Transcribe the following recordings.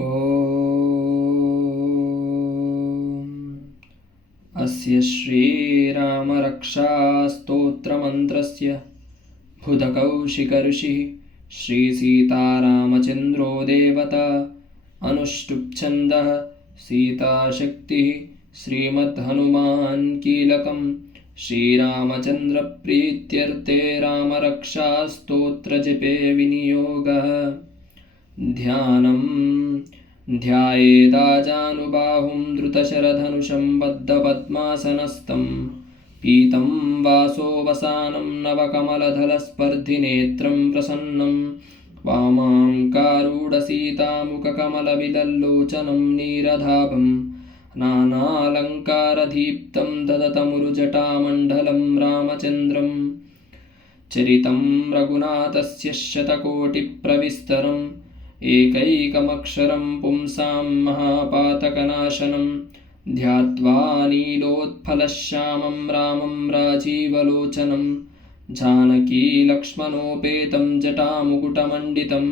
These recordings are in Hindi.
ॐ अस्य श्रीरामरक्षास्तोत्रमन्त्रस्य भूतकौशिकऋषिः श्रीसीतारामचन्द्रो देवता अनुष्टुप्छन्दः सीताशक्तिः श्रीमद्हनुमान् कीलकं श्रीरामचन्द्रप्रीत्यर्थे रामरक्षास्तोत्रजपे विनियोगः ध्यानं ध्यायेदाजानुबाहुं धृतशरधनुषं बद्धपद्मासनस्थं पीतं वासोऽवसानं नवकमलधलस्पर्धिनेत्रं प्रसन्नं वामां कारूढसीतामुखकमलविलल्लोचनं नीरधाभं नानालङ्कारदीप्तं ददतमुरुजटामण्डलं रामचन्द्रम् चरितं रघुनाथस्य शतकोटिप्रविस्तरम् एकैकमक्षरं पुंसां महापातकनाशनं ध्यात्वा नीलोत्फलश्यामं रामं राजीवलोचनं जानकीलक्ष्मणोपेतं जटामुकुटमण्डितं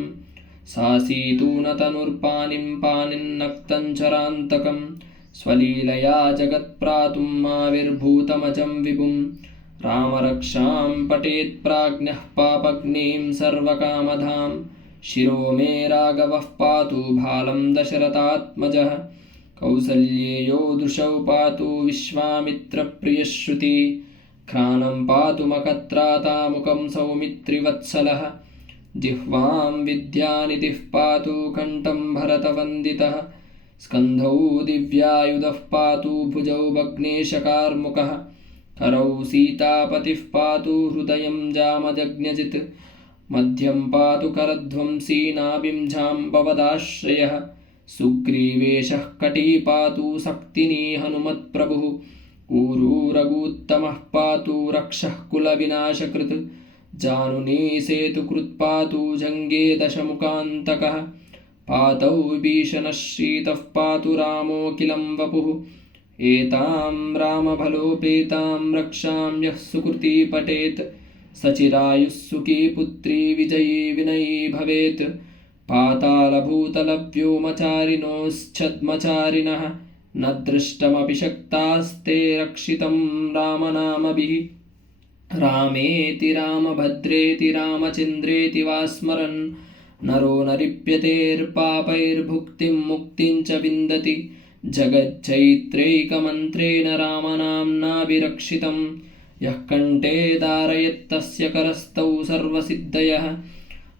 सासीतूनतनुर्पानिं पानिन्नक्तञ्चरान्तकं स्वलीलया जगत्प्रातुम् आविर्भूतमजं विभुं रामरक्षां पठेत्प्राज्ञः पापग्निं सर्वकामधाम् शिरो मे राघवः पातु भालं दशरथात्मजः। कौसल्येयो दृशौ पातु विश्वामित्रप्रियश्रुति। घ्राणं पातु मखत्रातामुखं सौमित्रिवत्सलः। जिह्वां विद्यानिधिः पातु कण्ठं भरतवन्दितः। स्कन्धौ दिव्यायुधः पातु भुजौ भग्नेशकार्मुकः। करौ सीतापतिः पातु हृदयं जामजज्ञजित्। मध्यं पातु करध्वंसी नाभिं जाम्बवदाश्रयः सुग्रीवेशः कटी पातु शक्तिनी हनुमत्प्रभुः। ऊरूरगूत्तमः पातु रक्षः कुलविनाशकृत्। जानुनी सेतुकृत् पातु जङ्गे दशमुखान्तकः। पातौ विभीषणः शीतः पातु रामोऽखिलं वपुः। एतां रामभलोपेतां रक्षां यः सुकृती पठेत् सचिरायुः सुखी पुत्री विजयी विनयी भवेत्। पातालभूतलव्योमचारिणोश्छद्मचारिणः न दृष्टमपि शक्तास्ते रक्षितं रामनामभिः। रामेति रामभद्रेति रामचन्द्रेति वा स्मरन् नरो न लिप्यतेर्पापैर्भुक्तिं मुक्तिं च विन्दति। जगच्चैत्रैकमन्त्रेण रामनाम्नाभिरक्षितम् यः कण्ठे धारयत्तस्य करस्थौ सर्वसिद्धयः।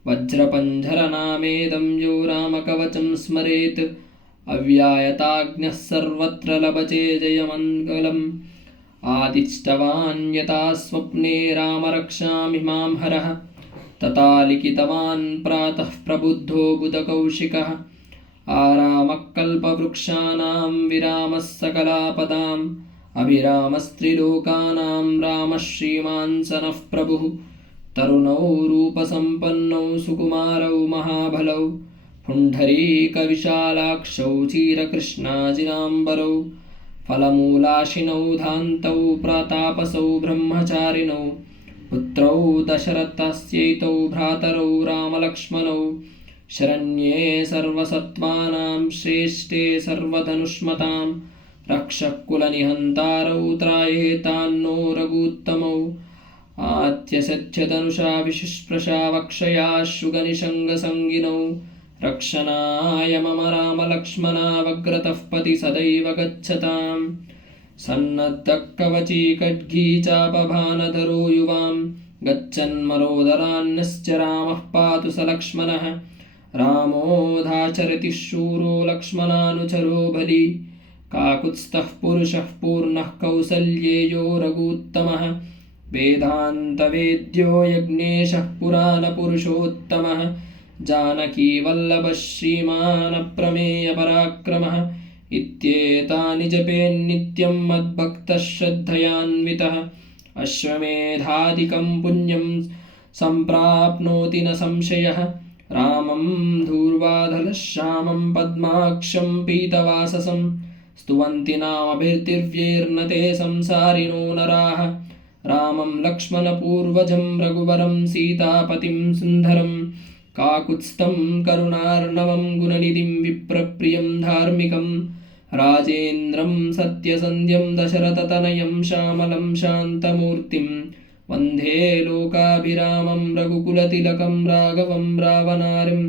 वज्रपञ्झरनामेदं यो रामकवचं स्मरेत्। अव्यायताज्ञः सर्वत्र लभते जयमङ्गलम्। आदिष्टवान् यथा स्वप्ने रामरक्षामि माँ हरः। तथा लिखितवान् प्रातः प्रबुद्धो बुधकौशिकः। आरामः कल्पवृक्षाणां विरामः सकलापदाम्। अभिरामस्त्रिलोकानां रामः श्रीमान् सनः प्रभुः, तरुणौ रूपसम्पन्नौ सुकुमारौ महाबलौ, पुण्डरीकविशालाक्षौ चीरकृष्णाजिनाम्बरौ फलमूलाशिनौ धान्तौ प्रतापसौ ब्रह्मचारिणौ, पुत्रौ दशरथस्यैतौ भ्रातरौ रामलक्ष्मणौ, शरण्ये सर्वसत्त्वानां श्रेष्ठे सर्वधनुष्मताम् रक्षकुलनिहन्तारौ त्रायेतान्नो रघुत्तमौ। आत्यसत्यधनुषा विशुष्प्रशा वक्षयाशुगनिषङ्गसङ्गिनौ रक्षणाय मम रामलक्ष्मणावग्रतः पति सदैव गच्छताम्। सन्नद्धः कवची खड्गी चापभानधरो युवां गच्छन्मरोदरान्यश्च रामः पातु स लक्ष्मणः। रामोधाचरति शूरो लक्ष्मणानुचरो बली। काकुत्स्थः पुरुषः पूर्णः कौसल्येयो रघूत्तमः वेदान्तवेद्यो यज्ञेशः पुराणपुरुषोत्तमः। जानकीवल्लभः श्रीमानप्रमेयपराक्रमः। इत्येतानि जपेन्नित्यं मद्भक्तः श्रद्धयान्वितः। अश्वमेधादिकं पुण्यं सम्प्राप्नोति न संशयः। रामं धूर्वाधलश्यामं पद्माक्षं पीतवाससं। स्तुवन्ति नामभिर्दिव्यैर्न ते संसारिणो नराः रामं लक्ष्मणपूर्वजं रघुवरं सीतापतिं सुन्दरं काकुत्स्थं करुणार्णवं गुणनिधिं विप्रप्रियं धार्मिकं राजेन्द्रं सत्यसन्ध्यं दशरथतनयं श्यामलं शान्तमूर्तिं वन्दे लोकाभिरामं रघुकुलतिलकं राघवं रावणारिम्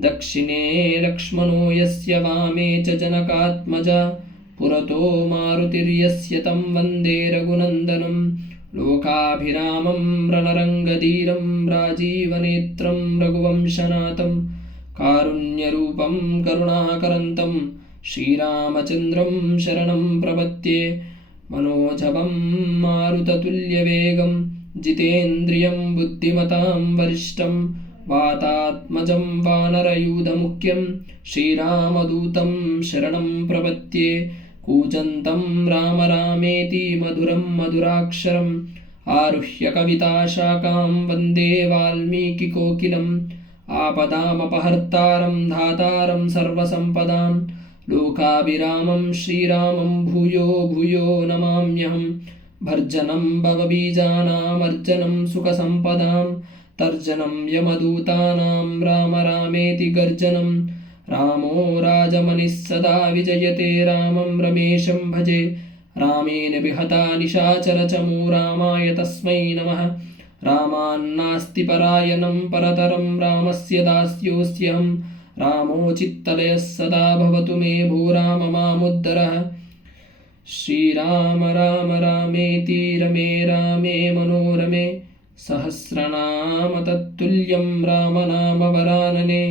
दक्षिणे लक्ष्मणो यस्य वामे च जनकात्मजा, पुरतो मारुतिर्यस्य तं वंदे रघुनन्दनं, लोकाभिरामं रणरङ्गधीरं, राजीवनेत्रं रघुवंशनाथं, कारुण्यरूपं करुणाकरन्तं, श्रीरामचन्द्रं शरणं प्रपद्ये, मनोजवं मारुततुल्यवेगं, जितेन्द्रियं बुद्धिमतां वरिष्ठं वातात्मजं वानरयूधमुख्यं श्रीरामदूतं शरणं प्रपद्ये, कूजन्तं राम रामेति मधुरं मधुराक्षरम् आरुह्य कविताशाखां वंदे वाल्मीकिकोकिलम्, आपदामपहर्तारं धातारं सर्वसम्पदां लोकाभिरामं श्रीरामं भूयो भूयो नमाम्यहं भर्जनं भवबीजानामर्जनं सुखसम्पदां तर्जनं यमदूतानां राम रामेति गर्जनं रामो राजमनिः सदा विजयते, रामं रमेशं भजे। रामेण विहता निशाचरचमो रामाय तस्मै नमः। रामान्नास्ति परायणं, परतरं रामस्य दास्योऽस्यहं रामो चित्तलयः सदा भवतु मे भो राम मामुद्धरः श्रीराम, राम, रामेति, रमे, रामे, मनोरमे। सहस्रनाम तत्तुल्यं रामनामवरानने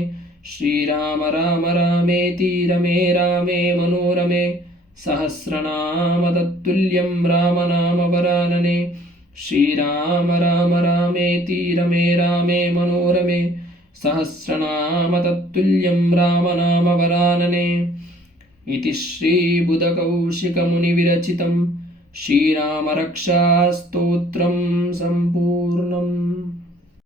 श्रीराम राम रामेति रमे रामे मनोरमे सहस्रनाम तत्तुल्यं रामनामवरानने श्रीराम राम रामेति रमे रामे मनोरमे सहस्रनाम तत्तुल्यं रामनामवरानने इति श्रीबुधकौशिकमुनिविरचितं श्रीरामरक्षास्तोत्रं सम्पूर्णम्।